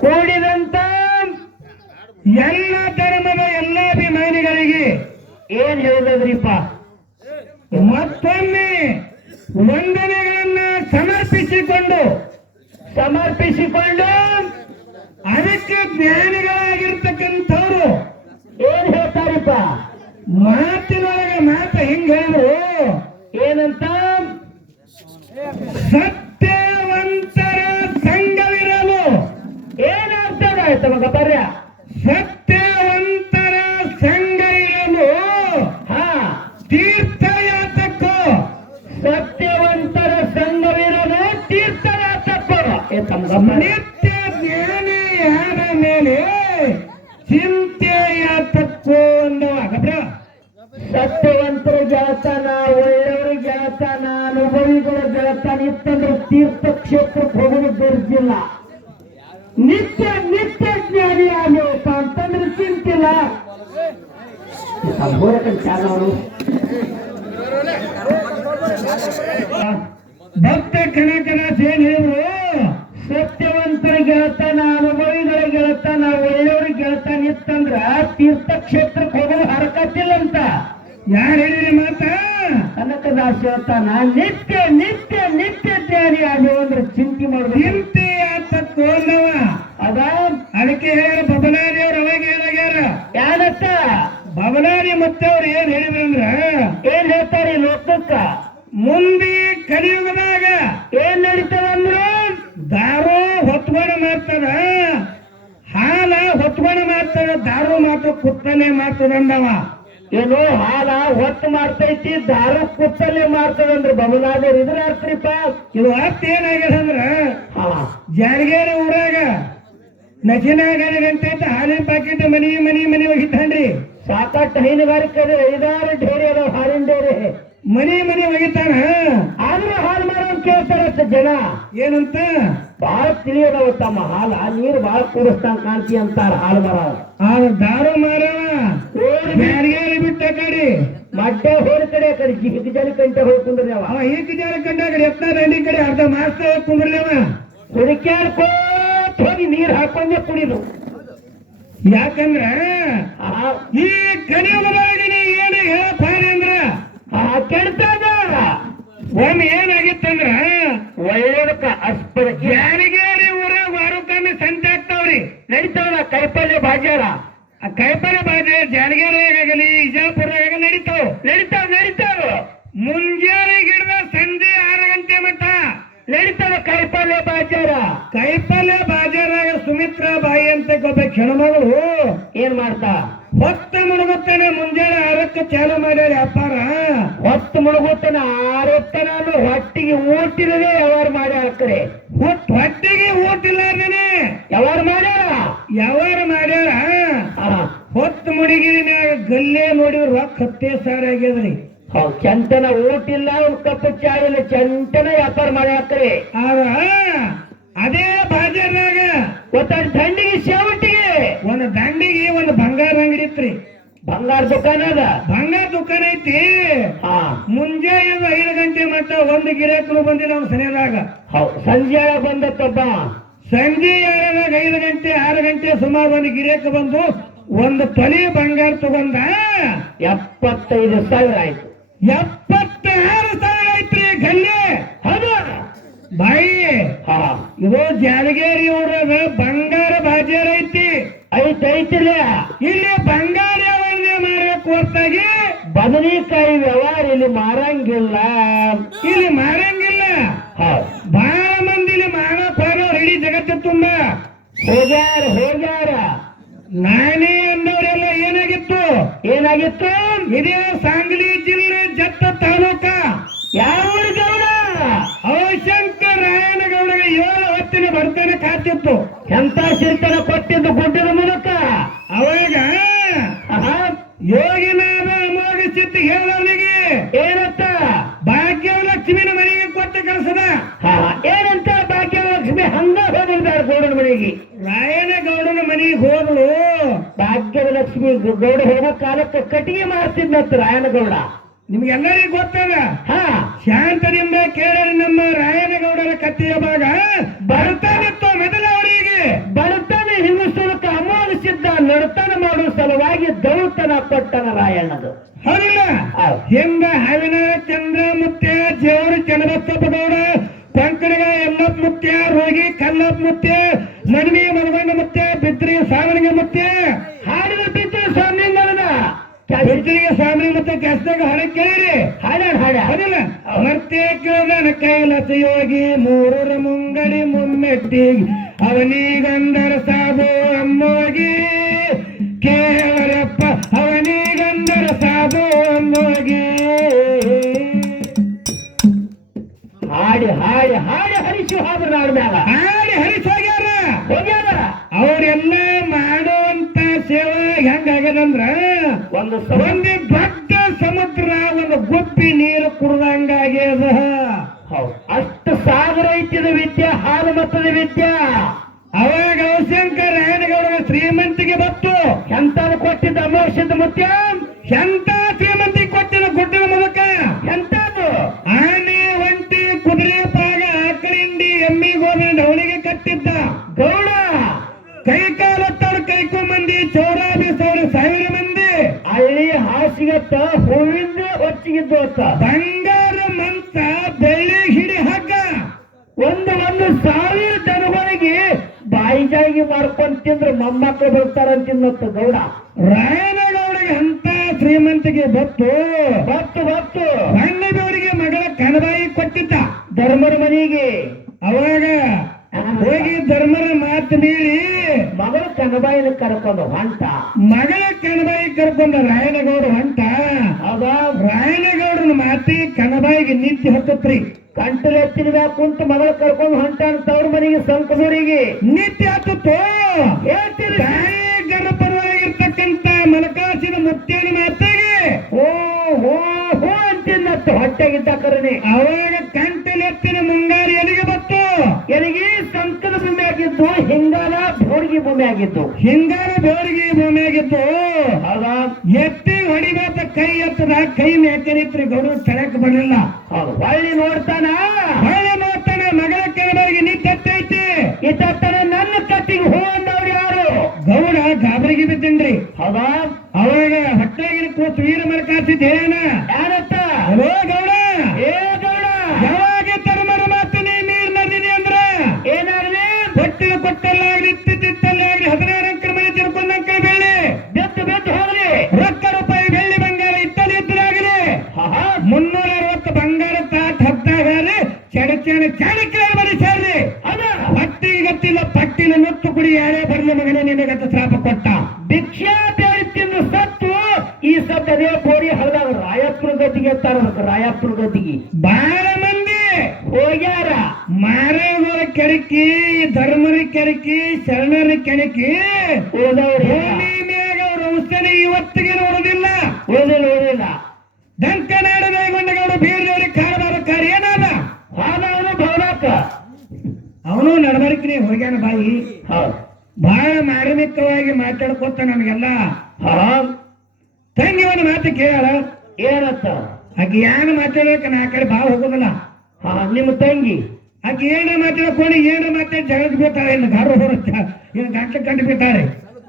ಕೂಡಿದಂತ ಎಲ್ಲ ಧರ್ಮದ ಎಲ್ಲ ಅಭಿಮಾನಿಗಳಿಗೆ ಏನ್ ಹೇಳಿದ್ರಿಪ್ಪ ಮತ್ತೊಮ್ಮೆ ವಂದನೆಗಳನ್ನ ಸಮರ್ಪಿಸಿಕೊಂಡು ಸಮರ್ಪಿಸಿಕೊಂಡು ಅದಕ್ಕೆ ಜ್ಞಾನಿಗಳಾಗಿರ್ತಕ್ಕಂಥವ್ರು ಏನ್ ಹೇಳ್ತಾರಪ್ಪ? ಮಾತಿನೊಳಗೆ ಮಾತು ಹೆಂಗ್ ಹೇಳಿದ್ರು? ಏನಂತ? ಸತ್ಯವಂತರ ಏನಾಗ್ತದ ಆಯ್ತು ಭಕ್ತ ಕನಕನ ಏನ್ ಹೇಳಿದ್ರು ಸತ್ಯವಂತರ ಗೆಳತನ ಅನುಭವಿಗಳ ಗೆಳತನ ಒಳ್ಳೆಯವ್ರ ಗೆಳತನ ಇತ್ತಂದ್ರ ತೀರ್ಥಕ್ಷೇತ್ರಕ್ಕೆ ಹೋಗೋದು ಹರಕತ್ತಿಲ್ಲ ಅಂತ. ಯಾರು ಹೇಳಿರಿ ಮಾತ? ಕನಕದಾಸ ಹೇಳ್ತಾನ ನಿತ್ಯ ನಿತ್ಯ ನಿತ್ಯ ಜ್ಞಾನಿ ಆಗುವ ಅಂದ್ರೆ ಚಿಂತೆ ಮಾಡುದು ಚಿಂತೆ ಆತಕ್ಕೋ ಅನ್ನವ ಅದ? ಅದಕ್ಕೆ ಹೇಳ ಬಬಲಾರಿ ಅವ್ರು ಅವಾಗ ಹೇಳಾಗ್ಯಾರ ಯಾರತ್ತ ಮತ್ತೆ ಅವ್ರು ಏನ್ ಅಂದ್ರೆ ಏನ್ ಹೇಳ್ತಾರೆ ಲೋಕಕ್ಕ? ಮುಂದೆ ಕಲಿಯುಗದಾಗ ಏನ್ ನಡೀತದಂದ್ರ ದಾರು ಹೊತ್ಕೊಂಡು ಮಾಡ್ತದ. ಹಾಲ ಹೊತ್ಕೊಂಡು ಮಾಡ್ತದ. ದಾರು ಮಾತ್ರ ಕುತ್ತಲೆ ಮಾಡ್ತದಂದವ. ಏನು ಹಾಲ ಹೊತ್ತು ಮಾಡ್ತೈತಿ ದಾರು ಕುತ್ತಲೆ ಮಾಡ್ತದಂದ್ರ ಬಬಲಾದೇವ್ರು ಇದ್ರ ಅರ್ಥರಿಪ್ಪ? ಇದು ಅರ್ಥ ಏನಾಗ್ಯದ ಅಂದ್ರ ಜಾರಿಗೇರಿ ಊರಾಗ ನಚಿನಾಗರ ಗಂಟೆ ಹಾಲಿನ ಪ್ಯಾಕೆಟ್ ಮನಿ ಮನಿ ಮನಿ ಒಗಿತಾನ್ರಿ. ಸಾಕಷ್ಟು ಹೈನುಗಾರಿಕೆ ಐದಾರು ಡೇರಿ ಅದಾವ ಹಾಲಿನ ಡೇರಿ. ಮನಿ ಮನಿ ಒಗಿತಾನ? ಆದ್ರೂ ಹಾಲು ಮಾರೋ ಕೇಳ್ತಾರತ್ತ ಜನ. ಏನಂತ? ಬಾಳ ತಿಳಿಯೋದವ ತಮ್ಮ ಹಾಲ. ನೀರು ಬಾಳ ಕೂಡಿಸ್ತಾನ ಕಾಂತಿ ಅಂತಾರ ಹಾಲು ಮಾರ ದಾರು ಮಾರವ ಬ್ಯಾರಿಗೇರಿ ಬಿಟ್ಟ ಕಡೆ. ಮಡ್ಡೆ ಹೋದ ಕಡೆ ಕಡಿ. ಹಿಗ್ ಜನ ಕಂಟೆ ಹೋಗಿ ಕುಂದ್ರಿ ಅವ ಹಿಗ್ ಜನ ಕಂಡ ಕಡೆ. ಎತ್ತ ದಂಡಿ ಕಡೆ. ಅರ್ಧ ಮಾಸ್ತ ಹೋಗಿ ಕುಂದ್ರಿ ಅವ ಹುಡುಕ್ಯಾಡ್ಕೋತ್ ಹೋಗಿ ನೀರ್ ಹಾಕೊಂಡೆ ಕುಡಿದು. ಯಾಕಂದ್ರ? Yeah. ಮುಳುಗುತ್ತಾನೆ ಮುಂಜಾನೆ ಆರಕ್ಕೆ ಚಾಲು ಮಾಡ್ಯಾರ ವ್ಯಾಪಾರ ಹೊತ್ತು ಮುಳುಗುತ್ತಾನ ಆರೊತ್ತನ ಹೊಟ್ಟಿಗೆ ಊಟಿರದೆ ವ್ಯವಹಾರ ಮಾಡ್ಯಾರ ಕರೆ ಹೊಟ್ಟಿಗೆ ಹೊಟ್ಟಿಗೆ ಊಟಿಲ್ಲಾರ್ದೇನೆ. ವ್ಯವಹಾರ ಮಾಡ್ಯಾರ? ವ್ಯವಹಾರ ಮಾಡ್ಯಾರ? ಹೊತ್ತು ಮುಡಿಗಿರಿ ಮ್ಯಾಗ ಗಲ್ಲೆ ನೋಡಿದ್ರ ರೊಕ್ಕ ಹತ್ತೇ ಸಾವಿರ ಆಗ್ಯದ್ರಿ. ಚಂತನ ಊಟಿಲ್ಲ ಕಪ್ಪು ಕಪ್ ಚಾ ಇಲ್ಲ ಚಂತನ ವ್ಯಾಪಾರ ಮಾಡ್ಯಾಕ್ರಿ ಆಗ ಅದೇ ಬಾಜಾರ್ನಾಗ ಒಂದ್ ದಂಡಿಗೆ ಸೇವಟ್ಟಿಗೆ ಒಂದ್ ದಂಡಿಗೆ ಒಂದು ಬಂಗಾರ ಅಂಗಡಿ ಇತ್ರಿ. ಬಂಗಾರ ದುಕಾನ ಅದ? ಬಂಗಾರ ದುಕಾನ ಐತಿ. ಮುಂಜಾನೆ ಐದು ಗಂಟೆ ಮಟ್ಟ ಒಂದು ಗಿರಾಕರು ಬಂದಿಲ್ಲ ನಾವು ಸನಿಯದಾಗ ಸಂಜೆ ಬಂದತ್ತಪ್ಪ? ಸಂಜೆ ಏಳದಾಗ ಐದು ಗಂಟೆ ಆರು ಗಂಟೆ ಸುಮಾರು ಒಂದು ಗಿರಾಕ ಬಂದು ಒಂದು ತಲೆ ಬಂಗಾರ ತಗೊಂಡ? ಎಪ್ಪತ್ತೈದು ಸಾವಿರ ಆಯ್ತು. ಎಪ್ಪತ್ತಾರು ಸಾವಿರ ಐತ್ರಿ ಗಲ್ಲೆ. ಹೌದು. ಬಾಯಿ ಇದು ಜಾಲಗೇರಿ ಊರಾಗ ಬಂಗಾರ ಬಾಜಾರ ಐತಿ. ಐತಿ ಐತಿಲ್ಲ. ಇಲ್ಲಿ ಬಂಗಾರ ಹೊರತಾಗಿ ಬದನೆಕಾಯಿ ವ್ಯವಹಾರ ಇಲ್ಲಿ ಮಾರಂಗಿಲ್ಲ. ಇಲ್ಲಿ ಮಾರಂಗಿಲ್ಲ. ಬಹಳ ಮಂದಿ ಇಲ್ಲಿ ಮಾರಕ್ ಪಾರೋ ಇಡೀ ಜಗತ್ತು ತುಂಬ. ಹೋಗ್ಯಾರ ಹೋಗ್ಯಾರ. ನಾನೇ ಅನ್ನೋರೆಲ್ಲ ಏನಾಗಿತ್ತು? ಏನಾಗಿತ್ತು? ಇದೇ ಸಾಂಗ್ಲಿ ಎಸ್ ಗೌಡ ಹೋಗೋ ಕಾಲಕ್ಕೆ ಕಟ್ಟಿಗೆ ಮಾಡ್ತಿದ್ನತ್ ರಾಯನಗೌಡ. ನಿಮ್ಗೆಲ್ಲರಿಗೂ ಗೊತ್ತದ ಹಾ. ಶಾಂತದಿಂದ ಕೇಳ ನಮ್ಮ ರಾಯನಗೌಡರ ಕತ್ತಿಯ ಭಾಗ ಬರುತ್ತಾನಿತ್ತು ಮೊದಲ ಅವರಿಗೆ. ಬರುತ್ತಾನೆ ಹಿಂದೂಸ್ತನಕ್ಕೆ ಅಮಾನುಷಿದ್ದ ನಡತನ ಮಾಡುವ ಸಲುವಾಗಿ ದೌತನ ಕೊಟ್ಟನ ರಾಯಣ್ಣದು. ಹೌದಿಲ್ಲ? ಹೆಂಗ ಹವಿನ ಚಂದ್ರ ಮುತ್ಯ ಜೇವರು ಚನ್ನಬಸಪ್ಪ ಗೌಡ ಪಂಕಡಗ ಎಲ್ಲಪ್ಪ ಮುತ್ಯ ರೋಗಿ ಕಲ್ಲಪ್ಪ ಮುತ್ಯ ಮನವಿ ಮುತ್ಯ ಕೆಸ್ದಾಗ ಹಾಡ ಕೇಳಿರಿ. ಹಾಡ್ಯಾಡ ಹಾಡ್ಯ ಹೌದಿಲ್ಲ? ಮತ್ತೆ ಕೇಳಿದ ಕೈಲಸ ಯೋಗಿ ಮೂರರ ಮುಂಗಡಿ ಮುಮ್ಮೆಟ್ಟಿ ಅವನಿಗಂದರ ಸಾಬು ಅಮ್ಮೋಗಿ. ಕೇಳರಪ್ಪ ಅವನಿಗಂದರ ಸಾಬು ಅಮ್ಮೋಗಿ. ಹಾಡಿ ಹಾಡಿ ಹಾಡಿ ಹರಿಸಿ ಹಾದ್ರ ನಾಡ್ಮ್ಯಾಲ ಹಾಡಿ ಹರಿಸಿ ಹೋಗ್ಯಾರ. ಹೋಗ್ಯಾರ. ಅವರೆಲ್ಲ ಮಾಡುವಂತ ಸೇವೆ ಹೆಂಗಾಗ್ಯದಂದ್ರ ಒಂದು ಸಮ ಭಕ್ತ ಅಷ್ಟು ಸಾವಿರ ಐತಿದ ವಿದ್ಯೆ, ಹಾಲು ಮತ್ತದ ವಿದ್ಯೆ. ಅವಾಗ ಅವಶಂಕರ ಶ್ರೀಮಂತಿಗೆ ಬತ್ತು ಎಂತ ಕೊಟ್ಟಿದ್ದ ಅಮೋಷದ ಮುತ್ಯ? ಎಂತ ಅವಾಗ ಹೋಗಿ ಧರ್ಮರ ಮಾತು ಮೀರಿ ಮಗಳ ಕಣಬಾಯಿನ ಕರ್ಕೊಂಡ ಹೊಂಟ. ಮಗಳ ಕಣಬಾಯಿ ಕರ್ಕೊಂಡ ರಾಯನಗೌಡ ಹೊಂಟ. ಅದ ರಾಯನಗೌಡನ ಮಾತಿ ಕಣಬಾಯಿಗೆ ನಿಂತಿ ಹತ್ತತ್ರಿ. ಕಂಟಲ ಎತ್ತಿನ ಕುಂತ ಮಗಳ ಕರ್ಕೊಂಡು ಹೊಂಟ ಅವ್ರ ಮನೆಗೆ ಸಂಕದೂರಿಗೆ ನಿತ್ಯ ಹತ್ತಿತ್ತು? ಹೇಳ್ತೀರಿ ಮಲಕಾಸಿನ ಮುತ್ತೇನ ಮಾತಿಗೆ. ಓ ಹೋ ಹೋ ಅಂತಿಂದ ಹೊಟ್ಟೆಗಿದ್ದ ಕರನೆ ಅವಾಗ ಕಂಟಲೆತ್ತಿನ ಮುಂಗಾರಿ ಭೂಮಿ ಆಗಿದ್ದು ಹಿಂಗಾಲ ಬೋರ್ಗಿ ಭೂಮಿ ಆಗಿದ್ದು ಹಿಂಗಾರ ಬೇವರಿಗೆ ಭೂಮಿಯಾಗಿತ್ತು ಹೌದಾ? ಎತ್ತಿ ಹೊಡಿಬೇಕ ಕೈ ಎತ್ತದ ಕೈ ಮೇಕನಿತ್ರಿ ಗೌಡ ತಳಕ್ ಬರಲಿಲ್ಲ ಹೊಳ್ಳಿ ನೋಡ್ತಾನ? ಹೊಳೆ ಕೊಟ್ಟಿನ ಕೊಟ್ಟಲ್ಲಾಗ್ಲಿ ಇತ್ತಿತ್ತಲ್ಲಾಗ್ಲಿ ಕೆಡಕಿ ಶರಣರ ಕೆರಕಿ. ಭೂಮಿ ಮೇಗ ಅವ್ರ ಔಷಧಿ ಇವತ್ತಿಗೆ ನೋಡುದಿಲ್ಲ. ಓದಲು ಓದಿಲ್ಲ ದಂಕನಾಡ ದೈಗೊಂಡಗೌಡ ಬೀರ್ದವ್ರಿಗೆ ಕಾರಬಾರ ಕಾರ್ಯ ಏನಾದ? ಹಾದವನು ಭವನಕ್ಕ ಅವನು ನಡಬರ್ಕಿನಿ ಹೋಗ್ಯಾನ ಬಾಯಿ. ಬಹಳ ಮಾರ್ಮಿಕವಾಗಿ ಮಾತಾಡ್ಕೊತ ನಮಗೆಲ್ಲ ತಂಗಿ ಒಂದು ಮಾತು ಕೇಳ. ಏನತ್ತ ಆಕೆ ಏನು ಮಾತಾಡಕ ನಾ ಆ ಕಡೆ ಬಾ ಹೋಗೋದಿಲ್ಲ. ನಿಮ್ಮ ತಂಗಿ. ಆಕೆ ಏನ ಮಾತಾಡ್ಕೊಂಡು ಏನ ಮಾತಾಡಿ ಜಗಳಕ್ಕೆ ಬೀಳ್ತಾರೆ ಇನ್ನು ಗಾರು ಹೊರತ ಇನ್ನು ಗಂಟೆ ಕಂಡು ಬೀಳ್ತಾರೆ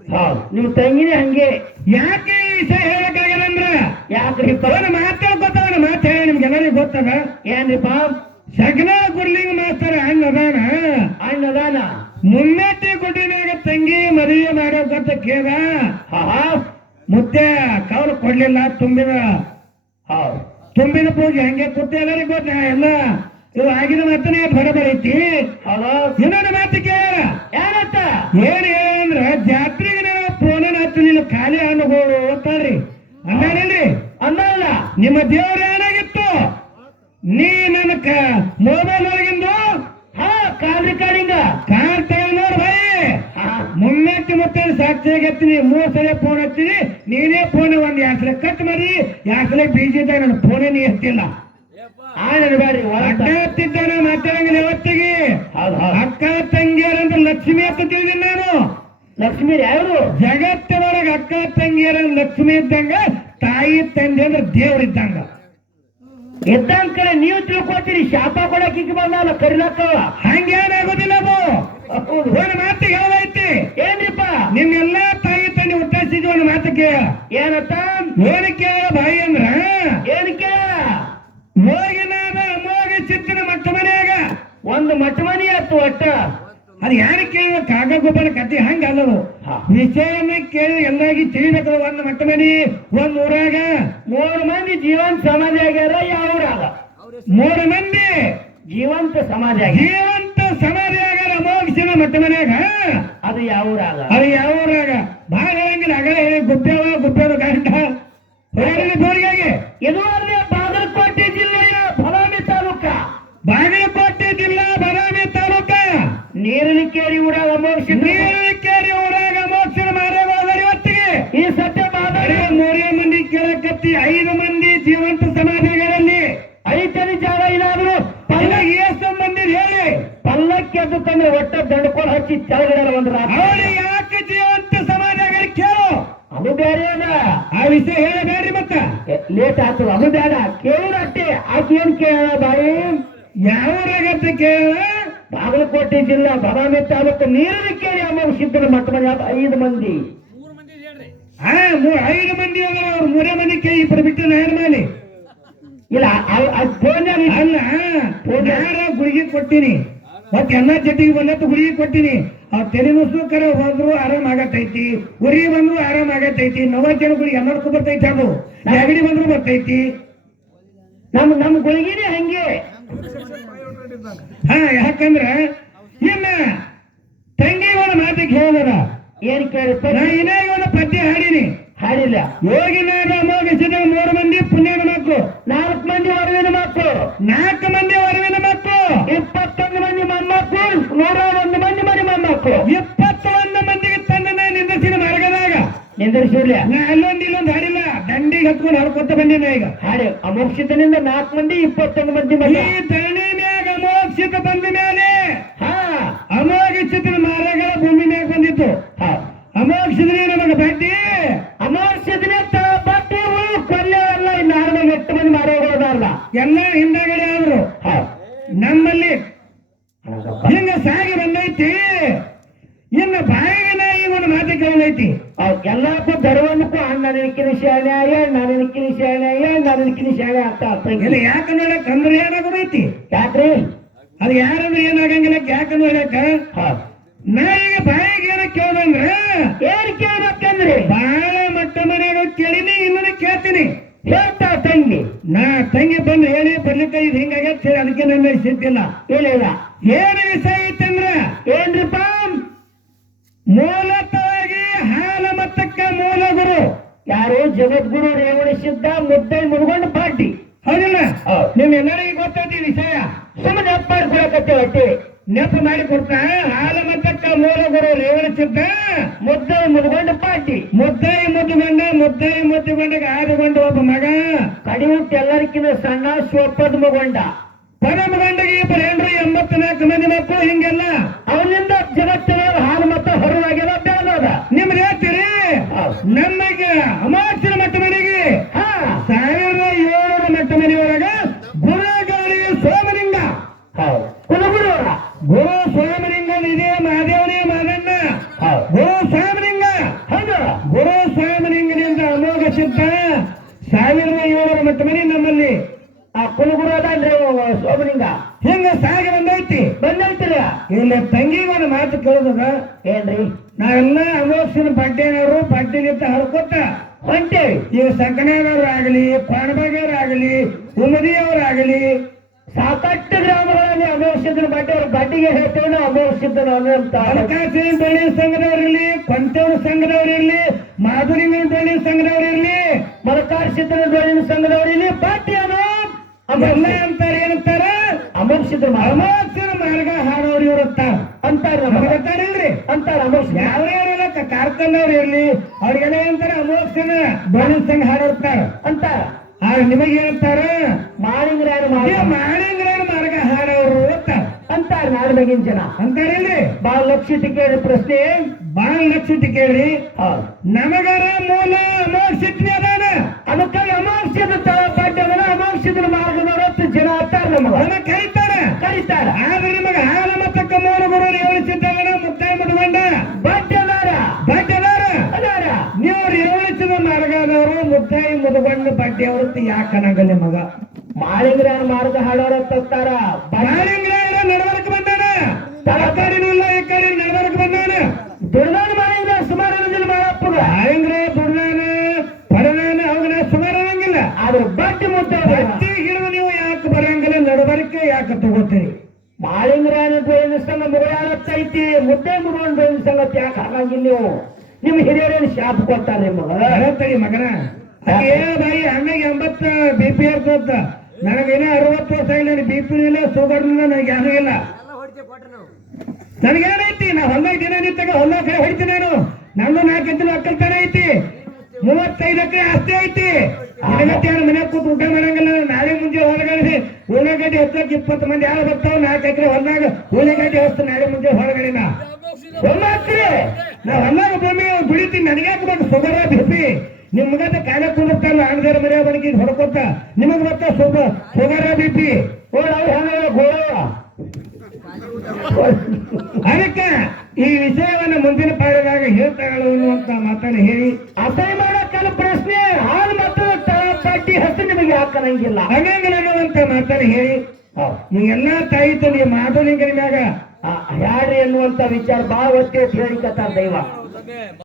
ಹೌದು. ನಿಮ್ಮ ತಂಗಿನೇ ಹಂಗೆ. ಯಾಕೆ ಈ ವಿಷಯ ಹೇಳಕ್ಕಾಗಲ್ಲ ಅಂದ್ರ? ಯಾಕ್ರಿಪ್ಪ ಅವನು ಮಾತಾಡ್ಕೊತಾವನ ಮಾತು ಹೇಳಿ ನಿಮ್ಗೆಲ್ಲರಿಗೂ ಗೊತ್ತದ ಏನ್ರಿಪ್ಪ ಸಗನ ಗುರ್ಲಿಂಗ್ ಮಾಸ್ತರ ಹಂಗ ಅದಾನ ಅಣ್ಣದಾನ ಮುನ್ನೆಟ್ಟಿ ಗುಡ್ಡಿನಾಗ ತಂಗಿ ಮದುವೆ ಮಾಡೋ ಗೊತ್ತ ಕೇಳ? ಮುತ್ತೆ ಕವಲು ಕೊಡ್ಲಿಲ್ಲ ತುಂಬಿದ. ಹೌದು. ತುಂಬಿದ ಪೂಜೆ ಹಂಗೆ? ಕುತ್ತೆ ಎಲ್ಲರಿಗೂ ಗೊತ್ತ ಎಲ್ಲ ಇದು ಆಗಿದ ಮಾತನೇ ಬರಬರೈತಿ ಇನ್ನೊಂದು ಮಾತು ಕೇಳ ಯಾರತ್ತ? ಏನ್ ಹೇಳಂದ್ರ ಜಾತ್ರೆಗೆ ನಾವು ಫೋನ್ ಹಚ್ಚಲಿಲ್ಲ ಖಾಲಿ ಹಣ್ಣುಗಳು ಓದ್ತಾರ್ರಿ ಅಂದಾರೇನ್ರಿ ಅಂದಲ್ಲ ನಿಮ್ಮ ದೇವ್ರ ತಂಗಿಯರ ಲಕ್ಷ್ಮಿ ಇದ್ದಂಗ ತಾಯಿ ತಂದೆ ಅಂದ್ರೆ ದೇವ್ರು ಇದ್ದಂಗ. ಇದ್ದಂಗ ಕಡೆ ನೀವು ತಿಳ್ಕೊತೀರಿ ಶಾಪ ಕೊಡಕ್ ಈಗ ಬಂದಲ್ಲ ಕರಿಲಕ್ಕ ಹಂಗೇನಾಗೋದಿಲ್ಲ ಅದು. ಒಂದು ಮಾತು ಹೇಳೈತಿ ಏನ್ರಿಪ್ಪ? ನಿಮ್ಮೆಲ್ಲ ತಾಯಿ ತಂದೆ ಉದ್ದೇಶಿಸಿ ಒಂದು ಮಾತು ಕೇಳ ಏನತ್ತ? ಏನು ಕೇಳ ಬಾಯಿ ಅಂದ್ರ. ಏನ್ ಕೇಳ? ಮೋಗಿನಾದ ಮೋಗಿ ಚಿತ್ತಿನ ಮಟ್ಟ ಮನೆಯಾಗ. ಒಂದು ಮಟ್ಟ ಮನೆ ಆಯ್ತು ಒಟ್ಟ. ಅದು ಯಾರು ಕೇಳಿದ ಕಾಗ ಗೊಬ್ಬರ ಕತೆ ಹಂಗ ಅಲ್ಲದು ಹಾ. ವಿಷಯನ ಕೇಳಿ ಎಲ್ಲಾಗಿ ತಿಳಿಬೇಕು ಒಂದ್ ಮಟ್ಟ ಮನಿ. ಒಂದ್ ಊರಾಗ ಮೂರು ಮಂದಿ ಜೀವಂತ ಸಮಾಧಿ ಆಗ್ಯಾರ ಯಾವ್ರಾಗ ಮೂರು ಮಂದಿ. ಜೀವಂತ ಸಮಾಧಿ ಆಗ್ಯಾರ. ಜೀವಂತ ಆಗ್ಯಾರ ಮೋಕ್ಷನ ಮಟ್ಟ ಮನ್ಯಾಗ. ಅದು ಯಾವ್ರಾಗ ಅದು ಯಾವ ಊರಾಗ? ಭಾಳ ಹೇಳಂಗಿಲ್ಲ ಅಗಲ ಹೇಳಿ ಗುಪ್ಪೆವ ಗುಪ್ಪೆವ ಗಂಟ ಬೋರಿಗಾಗಿ ಇದು ಅಲ್ಲೇ ನೀರಲಿಕೇರಿ ಊರಾಗ ಮೋಕ್ಷ ಕೇರಿ ಊರಾಗ ಮೋಕ್ಷ ಮಾರ್ಯವಾದರಿ ಇವತ್ತಿಗೆ. ಈ ಸತ್ಯ ಬರೀ ಮೂರೇ ಮಂದಿ ಕೇಳಕತ್ತಿ ಐದು ಮಂದಿ ಜೀವಂತ ಸಮಾಧಿಗಳಲ್ಲಿ. ಐತನಿ ಜಾಗ ಏನಾದ್ರು ಇಲ್ಲ ಎಷ್ಟು ಮಂದಿ ಹೇಳಿ. ಪಲ್ಲಕ್ಕೆ ಅದು ತಂದ್ರೆ ಒಟ್ಟ ದಂಡ್ಕೊಂಡು ಹಚ್ಚಿ ಕೆಳಗಡೆ ಒಂದು ರಾತ್ರಿ. ಅವಳು ಯಾಕೆ ಜೀವಂತ ಸಮಾಧಿಯಾಗಲಿ ಕೇಳು. ಅದು ಬೇರೆ ಅದ. ಆ ವಿಷಯ ಹೇಳಬೇಡ್ರಿ ಮತ್ತ. ಲೇಟ್ ಆಯ್ತು ಅದು ಬೇಡ. ಕೇಳಿದ ಅಷ್ಟೇ ಆಕೆ ಏನ್ ಕೇಳ ಬಾಯಿ? ಯಾವ ರಾಗತ್ತೆ ಕೇಳ? ಬಾಗಲಕೋಟೆ ಜಿಲ್ಲಾ ಬದಾಮಿ ತಾಲೂಕು ಕೇಳಿ ಅಮ್ಮ ಸಿದ್ಧನ ಮಟ್ಟ ಮನೆ ಐದು ಮಂದಿ. ಆ ಮೂ- ಐದು ಮಂದಿ ಅದ್ರ ಅವ್ರು ಮೂರೇ ಮಂದಿ ಕೈ ಇಬ್ಬರು ಬಿಟ್ಟು ನಾನು ಮಾಡಿ ಇಲ್ಲ ಅಲ್ಲ ಯಾರ ಗುಳಿಗೆ ಕೊಟ್ಟಿನಿ. ಮತ್ತೆ ಎಲ್ಲ ಜಟ್ಟಿಗೆ ಬಂದತ್ತು ಗುಳಿಗೆ ಕೊಟ್ಟಿನಿ. ಆ ತಲೆ ಮುಸು ಕರೆ ಹೋದ್ರು ಆರಾಮ್ ಆಗತೈತಿ ಉರಿ ಬಂದ್ರು ಆರಾಮ್ ಆಗತೈತಿ ನವ ಜನ ಗುಳಿಗೆ ಎಲ್ಲದಕ್ಕೂ ಬರ್ತೈತಿ ಅದು. ನೆಗಡಿ ಬಂದ್ರು ಬರ್ತೈತಿ. ನಮ್ ನಮ್ ಗುಳಿಗಿನೇ ಹಂಗೆ. ಹಾ ಯಾಕಂದ್ರ ಇನ್ನ ತಂಗಿ ಇವನ ಮಾತಿಗೆ ಹೇಳಿದ ಏನ್ ಕೇಳಿಸ್ತ ನಾ ಇನ್ನೇ ಒಂದು ಪದ್ಯ ಹಾಡಿನಿ. ಹಾಡಿಲ್ಲ. ಯೋಗಿನಾಥ ಅಮೋಘಿಸಿದ ಮೂರು ಮಂದಿ ಪುಣ್ಯದ ಮಕ್ಕಳು ನಾಲ್ಕು ಮಂದಿ ವರವಿನ ಮಕ್ಕಳು ನಾಲ್ಕು ಮಂದಿ ವರವಿನ ಮಕ್ಕಳು ಇಪ್ಪತ್ತೊಂದು ಮಂದಿ ಮೊಮ್ಮಕ್ಕಳು ನೂರ ಒಂದು ಮಂದಿ ಮರಿ ಮೊಮ್ಮಕ್ಕಳು. ಇಪ್ಪತ್ತೊಂದು ಮಂದಿಗೆ ತಂದ ನಿಂದಿಸಿದ ಮಾರ್ಗದಾಗ. ನಿಂದ್ರಿಸಿರ್ಲಿ ನಾ ಅಲ್ಲೊಂದು ಇಲ್ಲೊಂದು ಹಾಡಿಲ್ಲ. ದಂಡಿಗೆ ಹತ್ಕೊಂಡು ಹರ್ಕೊತ ಬಂದಿನ ಈಗ. ಹಾಡಿ ಅಮೋಕ್ಷಿತನಿಂದ ನಾಲ್ಕು ಮಂದಿ ಇಪ್ಪತ್ತೊಂದು ಮಂದಿ ಈ ಮರಿ ಮ್ಯಾಗ ಬಂದ ಮೇಲೆ ಹಾ ಮಾರಾಗಳ ಭೂಮಿ ಮೇಲೆ ಬಂದಿತ್ತು. ಹಾ ಅಮೋಕ್ಷಿದ್ರೆ ನಮಗೆ ಬಡ್ಡಿ ಅಮೋಘಿಸಿದ್ರೆ ಬಡ್ಡಿ ಕೊಲ್ಲೆ ಎಲ್ಲ ಇನ್ನು ಆರ್ಮಗೆ ಎಷ್ಟು ಮಂದಿ ಮಾರೋಗಳದಲ್ಲ ಎಲ್ಲ ಹಿಂದಗಡೆ ಆದ್ರು. ನಮ್ಮಲ್ಲಿ ಹಿಂಗ ಸಾಗಿ ಬಂದೈತಿ? ಇನ್ನು ಬಾಯಿನ ಈ ಒಂದು ಮಾತು ಕೇಳೈತಿ ಎಲ್ಲಕ್ಕೂ ಬರುವನಕ್ಕೂ ಅಣ್ಣ ನಿನಕಿನ ಶಾಣ್ಯಾಯ ನಾನು ನಿನಕಿನ ಶಾಣ್ಯಾಯ ನನ್ನ ನಿನಕಿನ ಶಾಲೆ ಅಂತ ಅರ್ಥ ಇಲ್ಲಿ ಯಾಕ ನೋಡಕ್ ಅಂದ್ರೆ ಏನಾಗೋದೈತಿ ಯಾಕ್ರಿ? ಅದು ಯಾರಂದ್ರೆ ಏನಾಗಂಗಿಲ್ಲ ಯಾಕಂದ್ರೆ ಹೇಳಕ್ಕ? ನಾಯಿಗೆ ಬಾಯಿಗೆ ಏನ ಕೇಳ್ದಂದ್ರೆ ಏನ್ ಕೇಳ್ಬೇಕಂದ್ರಿ? ಬಾಳ ಮಟ್ಟ ಮನೆಯಾಗ ಕೇಳಿನಿ ಇನ್ನೊಂದು ಕೇಳ್ತೀನಿ. ಹೇಳ್ತಾ ತಂಗಿ. ನಾ ತಂಗಿ ಬಂದು ಹೇಳಿ ಬರ್ಲಿಕ್ಕ ಇದು ಹಿಂಗಾಗತ್ತೆ ಅದಕ್ಕೆ ನನ್ನ ಸಿದ್ಧಿಲ್ಲ ಇಲ್ಲ. ಏನ್ ವಿಷಯ ಐತಂದ್ರ ಏನ್ರಿಪ್ಪ? ಮೂಲತವಾಗಿ ಹಾಲ ಮತ್ತಕ್ಕ ಮೂಲ ಗುರು ಯಾರು? ಜಗದ್ಗುರು ರೇವಣ ಸಿದ್ಧ ಮುದ್ದೈ ಮುರುಗೊಂಡ ಪಾಟಿ. ಹೌದಿಲ್ಲ? ನಿಮ್ಗೆಲ್ಲರಿಗೂ ನಿಮ್ ಎಲ್ಲರಿಗೂ ಗೊತ್ತೈತಿ ವಿಷಯ. ಸುಮ್ಮನೆ ಅಪ್ಪ ಹೇಳಕತ್ತೇವೆ ಅಟ್ಟಿ ನೆಪ ಮಾಡಿ ಕೊಡ್ತಾ ಹಾಲ ಮತ್ತಕ್ಕ ಮೂಲ ಗುರು ರೇವಣ ಸಿದ್ಧ, ಮುದ್ದೆ ಮುರುಗೊಂಡ ಪಾಟಿ. ಮುದ್ದೆ ಮುದ್ದುಗೊಂಡ ಮುದ್ದೆ ಮುದ್ದುಗೊಂಡಗ ಆದುಗೊಂಡ ಒಬ್ಬ ಮಗ. ಕಡಿಯುಟ್ಟು ಎಲ್ಲರಿಗಿಂತ ಸಣ್ಣ ಸ್ವಪ್ಪದ ಮುಗೊಂಡ. ಪರಮಗೊಂಡಗೆ ಇಬ್ಬರು ಹೆಂಡ್ರು ಎಂಬತ್ನಾಲ್ಕು ಮಂದಿ ಮಕ್ಕಳು ಹಿಂಗೆಲ್ಲ ಅವನಿಂದ ಜಗತ್ತಿನ ಹಾಲು ಮತ್ತ ಹೊರವಾಗೆಲ್ಲ ಬೆಳೆದ ನಿಮ್ದು ಹೇಳ್ತೀರಿ ಹೌದ್. ನಮಗೆ ಅಮಾಕ್ಷರ ಮಟ್ಟ ಮನೆಗೆ ಹಾ ಸಾವಿರದ ಏಳರ ಮಟ್ಟ ಮನೆಯೊಳಗ ಗುರುಗಾಳಿ ಸೋಮಲಿಂಗ ಹೌದು ಕುಲಗುರುವರ ಗುರು ಸೋಮಲಿಂಗ ಇದೇ ಮಹಾದೇವನೇ ಮಾದಣ್ಣ ಹೌದು ಗುರು ಸೋಮಲಿಂಗ ಹೌದು ಗುರು ಸೋಮಲಿಂಗನಿಂದ ಅಮೋಘ ಸಿದ್ಧ ಸಾವಿರದ ಏಳರ ಮಟ್ಟ ಮನೆ ನಮ್ಮಲ್ಲಿ ಆ ಕುಲಗುರು ಅದನ್ರಿ ಸೋಮಲಿಂಗ ಹಿಂಗ ಸಾಗಿ ಬಂದೈತಿ ಬಂದೈತಿಲ್ಲ ಇಲ್ಲಿ ತಂಗಿ ಒಂದು ಮಾತು ಕೇಳಿದಾಗ ಏನ್ರಿ ನಾವೆಲ್ಲ ಅಮೋಸಿನ ಪಡ್ಡೇನವರು ಪಡ್ಡಿಗಿಂತ ಹರ್ಕೊತ ಹೊಂಟೇವಿ ಈಗ ಸಂಕನಾದವರಾಗಲಿ ಕ್ವಾಣಬಾಗಿಯವರಾಗಲಿ ಉಮದಿಯವರಾಗಲಿ ಸಾಕಷ್ಟು ಗ್ರಾಮಗಳಲ್ಲಿ ಅಮೋಷಿದ್ದನ ಬಟ್ಟೆ ಅವ್ರ ಬಡ್ಡಿಗೆ ಹೇಳ್ತೇವೆ ನಾವು ಅಮೋಷಿದ್ದನ ಅಂತ ಅಲಕಾಸಿ ಬಳ್ಳಿ ಸಂಘದವರಿರ್ಲಿ ಇರ್ಲಿ ಸಂಘದವರಿರ್ಲಿ ಮಾಧುಲಿಂಗ ಬಳ್ಳಿ ಸಂಘದವರಿರ್ಲಿ ಮಲಕಾರ ಸಿದ್ದನ ಧ್ವನಿನ ಸಂಘದವರಿರ್ಲಿ ಬಡ್ಡಿ ಅದು ಅದೆಲ್ಲ ಅಂತಾರೆ ಏನಂತಾರ? ಅಮೋಷಿದ್ರ ಅಮೋಕ್ಷನ ಮಾರ್ಗ ಹಾಡೋರು ಇವ್ರು ಅಂತಾರ ಅಂತಾರ ನಮಗೆ ಅಂತಾರ ಅಂತಾರ ಅಮೋಷ ಯಾವ್ಯಾರೆಲ್ಲ ಕಾರ್ಖಾನವ್ರು ಇರ್ಲಿ ಅವ್ರಿಗೆಲ್ಲ ಅಂತಾರೆ ಅಮೋಕ್ಷನ ಬಳ್ಳಿ ಸಂಘ ಹಾಡೋರ್ತಾರ. ಅಂತಾರ. ಆಗ ನಿಮಗೆ ಹೇಳ್ತಾರ. ಮಾಳಿಂಗ್ರಾಯನ ಮಾರ್ಗ. ಮಾಡ ಮಾಳಿಂಗ್ರನ ಮಾರ್ಗ ಹಾಡೋರು ಅಂತಾರ ಅಂತಾರ ಮಗಿನ ಜನ. ಅಂತಾರಿಲ್ರಿ? ಬಾಳ ಲಕ್ಷ ಕೇಳಿ ಪ್ರಶ್ನೆ. ಬಾಳ ಲಕ್ಷ ಕೇಳಿ ಹೌದು. ನಮಗರ ಮೂಲ ಅಮೋಕ್ಷಿತ್ವಿ ದೇವರತ್ತಿ ಯಾಕ ಅನ್ನಂಗಲ್ಲ ಮಗ? ಮಾಳಿಂಗ್ರ ಮಾರ್ಗ ಹಾಡೋರ ತತ್ತಾರ ಮಾಳಿಂಗ್ರ ನಡವರ್ಕ ಬಂದಾನ. ತರಕಾರಿನೂ ಇಲ್ಲ ಈ ಕಡೆ ನಡವರ್ಕ್ ಬಂದಾನ. ದುರ್ದಾನ ಮಾಳಿಂಗ್ರ ಸುಮಾರು ಅನ್ನಂಗಿಲ್ಲ ಮಾಳಪ್ಪಗ. ಮಾಳಿಂಗ್ರ ದುರ್ದಾನ ಪಡನಾನ ಅವನ ಸುಮಾರು ಅನ್ನಂಗಿಲ್ಲ. ಆದ್ರ ಬಟ್ಟಿ ಮುದ್ದೆ ಬಟ್ಟಿ ಹಿಡಿದು ನೀವು ಯಾಕೆ ಬರಂಗಿಲ್ಲ? ನಡವರ್ಕೆ ಯಾಕೆ ತಗೋತೀರಿ? ಮಾಳಿಂಗ್ರಾನ ಬೇಯಿಸಂಗ ಮುಗಳಾರತ್ತೈತಿ ಮುದ್ದೆ ಮುರುಗನ್ ಬೇಯಿಸಂಗತ್ ಯಾಕೆ ಹಾಗಂಗಿಲ್ಲ ನೀವು? ನಿಮ್ ಹಿರಿಯರೇನು ಶಾಪ್ ಕೊಡ್ತಾರೆ ಮಗ? ಮಗನ. ಏ ಬಾಯಿ ಅಣ್ಣಗೆ ಎಂಬತ್ತ ಬಿ ಪಿ ಇರ್ತದ ನನಗೇನೋ ಅರವತ್ತು ವರ್ಷ ಇಲ್ಲ ಬಿ ಪಿ ಇಲ್ಲ ಶುಗರ್ ಇಲ್ಲ, ನನಗೆ ಏನೂ ಇಲ್ಲ. ನನಗೇನೈತಿ ನಾ ಹೊಲ್ದಾಗ ದಿನ ನಿಂತಾಗ ಹೊಲ ಕಡೆ ಹೊಡಿತೀನಿ ನಾನು. ನಂದು ನಾಲ್ಕು ಎತ್ತಿನ ಒಕ್ಕಲ್ತನ ಐತಿ. ಮೂವತ್ತೈದು ಎಕರೆ ಆಸ್ತಿ ಐತಿ. ನಿನಗತ್ತೆ ಯಾರು ಮನ್ಯಾಗ ಕೂತು ಊಟ ಮಾಡಂಗಿಲ್ಲ ನಾಳೆ ಮುಂದೆ ಹೊರಗಡೆ ಉಳ್ಳಾಗಡ್ಡಿ ಹತ್ತಕ್ಕೆ ಇಪ್ಪತ್ತು ಮಂದಿ ಯಾರು ಬರ್ತಾವ ನಾಲ್ಕು ಎಕರೆ ಹೊಲ್ದಾಗ ಉಳ್ಳಾಗಡ್ಡಿ ಹಸ್ತು ನಾಳೆ ಮುಂದೆ ಹೊರಗಡೆ ನಾ. ಹೊಲ್ಲಾಕ್ರಿ ನಾ ಹೊಲ್ಲಾಗ ಭೂಮಿ ಬಿಡಿತೀನಿ ನನಗೆ ಕೊಡೋದು ಶುಗರ್ ಬಿಪಿ ನಿಮ್ಗತ್ತೆ ಕಾಯಿಲೆ ಕುಂದಿರ್ತಾರಲ್ಲ ಆಂಧ್ರ ಮರ್ಯಾದ ಬಡಗಿ ಹೊಡ್ಕೊತ. ನಿಮಗ್ ಮತ್ತ ಶುಗ ಶುಗರ ಬಿಪಿ ನಾವು ಅದಕ್ಕೆ ಈ ವಿಷಯವನ್ನ ಮುಂದಿನ ಪಾಠದಾಗ ಹೇಳ್ತಾಳು ಅನ್ನುವಂತ ಮಾತನ್ನ ಹೇಳಿ. ಅಸಹ್ಯ ಮಾಡಕ್ಕಲ್ಲ ಪ್ರಶ್ನೆ ಹಾಲು ಮತ್ತು ಪಟ್ಟಿ ಹೆಸರು ನಿಮಗೆ ಹಾಕನಂಗಿಲ್ಲ. ಹಂಗಂಗಿಲ್ಲ ಅನ್ನುವಂತ ಮಾತನ್ನ ಹೇಳಿ. ಎಲ್ಲಾ ತಾಯಿ ತಂದೆ ಮಾಧುಲಿಂಗನ ಮ್ಯಾಗ ಯಾರು ಎನ್ನುವಂತ ವಿಚಾರ ಬಹಳ ಒತ್ತಿ ಹೇಳಿಕತ್ತಾರ ದೈವ.